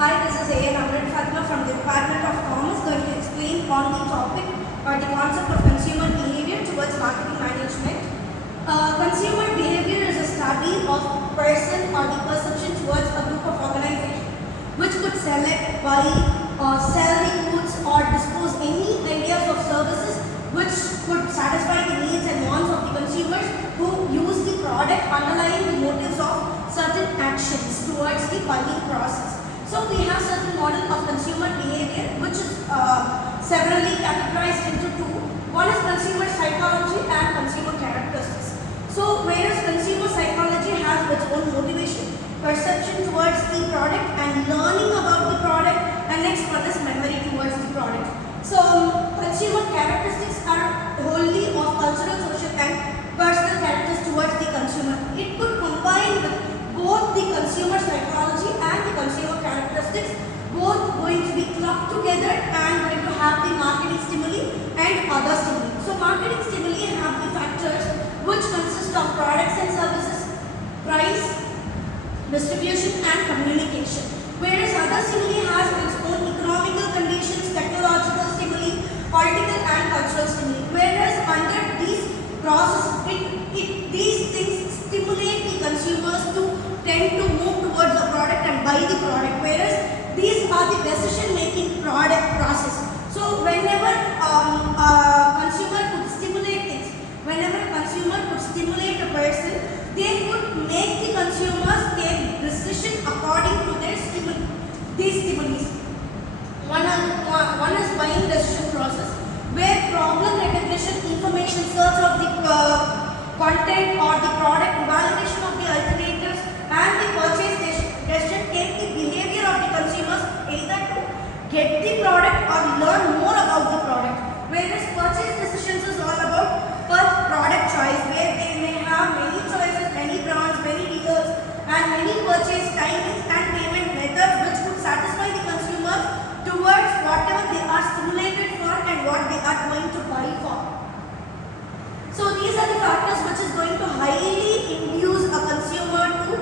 Hi, this is A. Amrit Fatma from the Department of Commerce going to explain on the topic or the concept of consumer behavior towards marketing management. Consumer behavior is a study of person or the perception towards a group of organization which could select, buy, sell the goods or dispose any ideas of services which could satisfy the needs and wants of the consumers who use the product underlying the motives of certain actions towards the buying process. So we have certain model of consumer behavior which is severally categorized into two. One is consumer psychology and consumer characteristics. So whereas consumer psychology has its own motivation, perception towards the product and learning about the product, and next one is memory towards the product. So consumer characteristics are wholly of cultural, social and personal characters towards the consumer. It could combine with both the consumer psychology and the consumer characteristics, both going to be clubbed together and going to have the marketing stimuli and other stimuli. So marketing stimuli have the factors which consist of products and services, price, distribution and communication. Whereas other stimuli has its own economical conditions, technological stimuli, political and cultural stimuli. Whereas under these process, these things stimulate the consumers to tend to move towards the product and buy the product. Whereas these are the decision making product process. So whenever consumer could stimulate things, whenever consumer could stimulate a person, they could make the consumers take decision according to their these stimuli. One is buying decision process, where problem recognition, information search of the content or the product, evaluation of the alternatives and the purchase decision take the behavior of the consumers either to get the product or learn more about the product. Whereas purchase decisions is all about product choice, where they may have many choices, many brands, many dealers and many purchase timings and payment methods which would satisfy the consumers towards whatever they are stimulated for and what they are going to buy for. So these are the factors which is going to highly induce a consumer to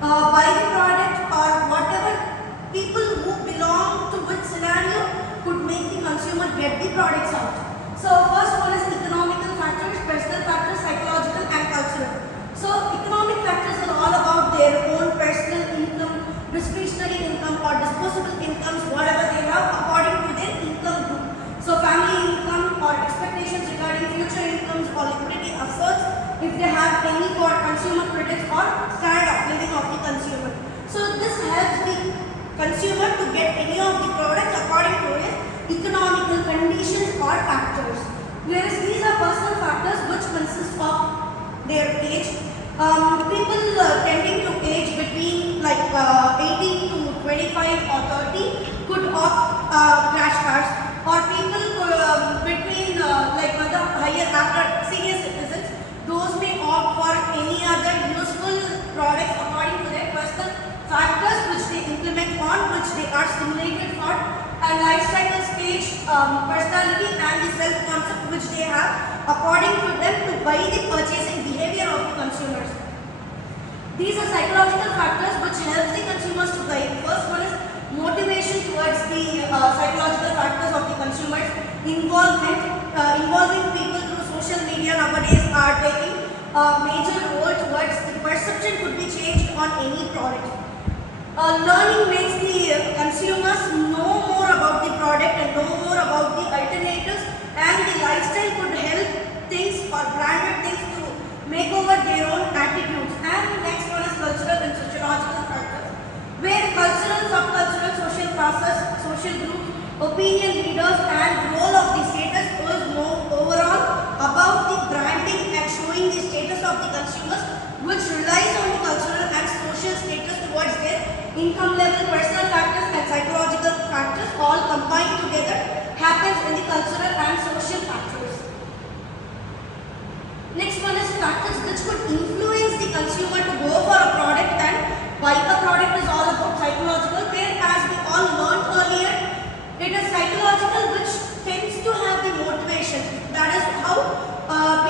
buy the product, or whatever people who belong to which scenario could make the consumer get the products out. So first one is economical factors, personal factors, psychological and cultural. So economic factors are all about their own personal income, discretionary income or disposable incomes, whatever they have according to their income group. So family income or expectations regarding future incomes or liquidity assets, if they have any for consumer credits or standard of living of the consumer. So this helps the consumer to get any of the products according to his economical conditions or factors. Whereas these are personal factors which consist of their age. People tending to age between like 18 to 25 or 30 could opt crash cars, or people between like the higher after senior citizens, those may opt for any other useful products according to their personal factors which they implement on, which they are stimulated for, and lifestyle stage, personality and the self-concept which they have according to them to buy the purchasing behavior of the consumers. These are psychological factors which help the consumers to buy. First one is motivation towards the psychological factors of the consumers. Involving people through social media nowadays are taking a major role towards the perception could be changed on any product. Learning makes the consumers know more about the product and know more about the alternatives, and the lifestyle could help things or branded things to make over their own attitudes. And next one is cultural and sociological factors, where cultural, subcultural, social classes, social groups, opinion leaders and role of the status is more overall about the branding and showing the status of the consumers, which relies on the cultural and social status towards their income level, personal factors and psychological factors all combined together happens in the cultural and social factors. Next one is factors which could influence the consumer to go for a product and buy a product is all about psychological, where as we all learned earlier, it is psychological which tends to have the motivation. That is how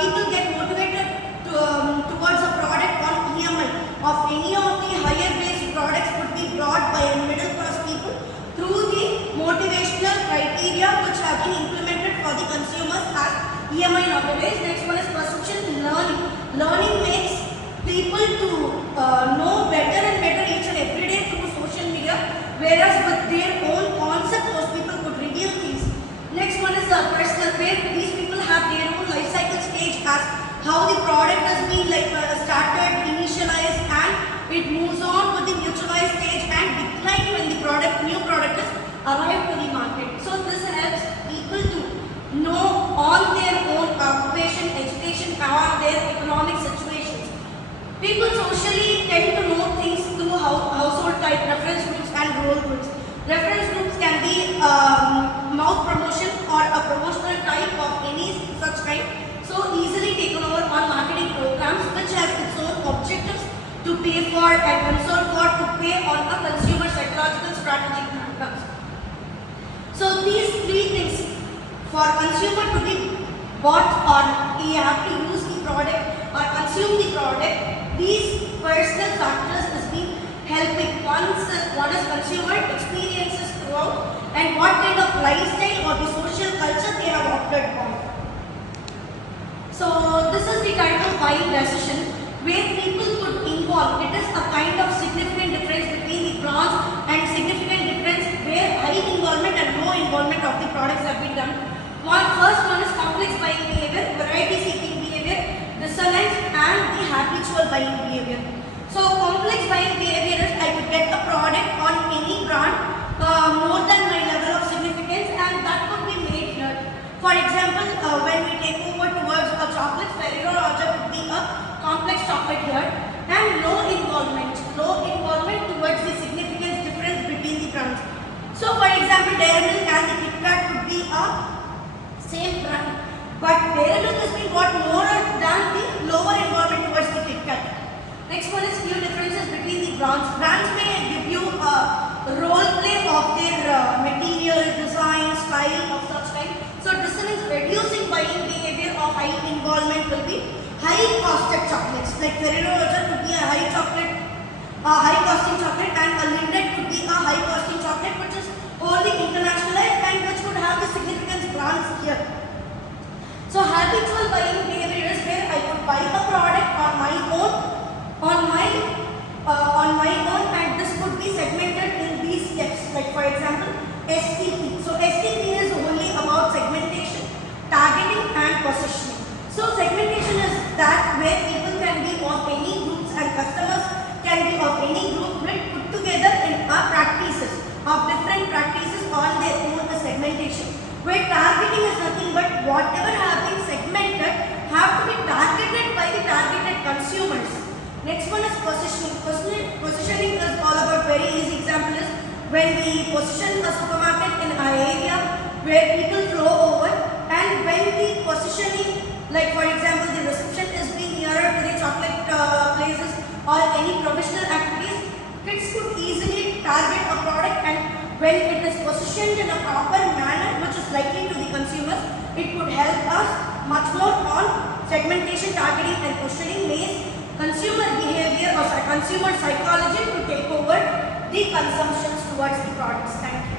people get motivated towards a product on EMI of any of the higher based products could be brought by a middle class people EMI nowadays. Next one is perception learning. Learning makes people to know better and better each and every day through social media, whereas with their own concept those people could reveal things. Next one is personal, where these people have their own life cycle stage as how the product has been started, initialized, and it moves on to the mutualized stage and decline when the new product is arrived to the market. So this helps people to know on their own occupation, education, or their economic situations. People socially tend to know things through household type, reference groups, and role groups. Reference groups can be mouth promotion or a promotional type of any such kind, so easily taken over on marketing programs which has its own objectives to pay for and console for to pay on a consumer psychological strategic programs. So these three things for consumer to be bought or he have to use the product or consume the product, these personal factors is being helping. One is consumer experiences throughout and what kind of lifestyle or the social culture they have opted on. So this is the kind of buying decision where people could involve. It is a kind of significant difference between the brands and significant difference where high involvement and low involvement of the products have been done. First one is complex buying behavior, variety seeking behavior, dissonance, and the habitual buying behavior. So complex buying behavior is I could get a product on any brand more than my level of significance, and that could be made here. For example, when we take over towards a chocolate, Ferrero Rocher could be a complex chocolate here, and low involvement towards the significance difference between the brands. So for example, Dairy Milk and the Kit Kat could be a same brand, but Dairy Milk has been got more than the lower involvement towards the Kit Kat. Next one is few differences between the brands. Brands may give you a role play of their material, design, style of such kind. So dissonance, reducing buying behavior of high involvement will be high costed chocolates. Like Ferrero Rocher could be a high costing chocolate, and a Lindt could be a high costing chocolate which is wholly internationalized and which could have the significance brands here. So habitual buying behavior is where I could buy a product on my own, and this could be segmented in these steps. Like for example, STP. So STP is only about segmentation, targeting, and positioning. So segmentation is that where people can be of any groups and customers can be of any group put together in practices of different practices on their own segmentation. Where targeting is nothing but whatever have been segmented have to be targeted by the targeted consumers. Next one is positioning. Positioning is all about very easy example is when we position a supermarket in our area where people flow over, and when the positioning, like for example the reception is being nearer to the chocolate places or any professional activities, kids could easily target a product, and when it is positioned in a proper manner which is likely to the consumers, it could help us much more on segmentation, targeting, and positioning makes consumer behavior or consumer psychology to take over the consumptions towards the products. Thank you.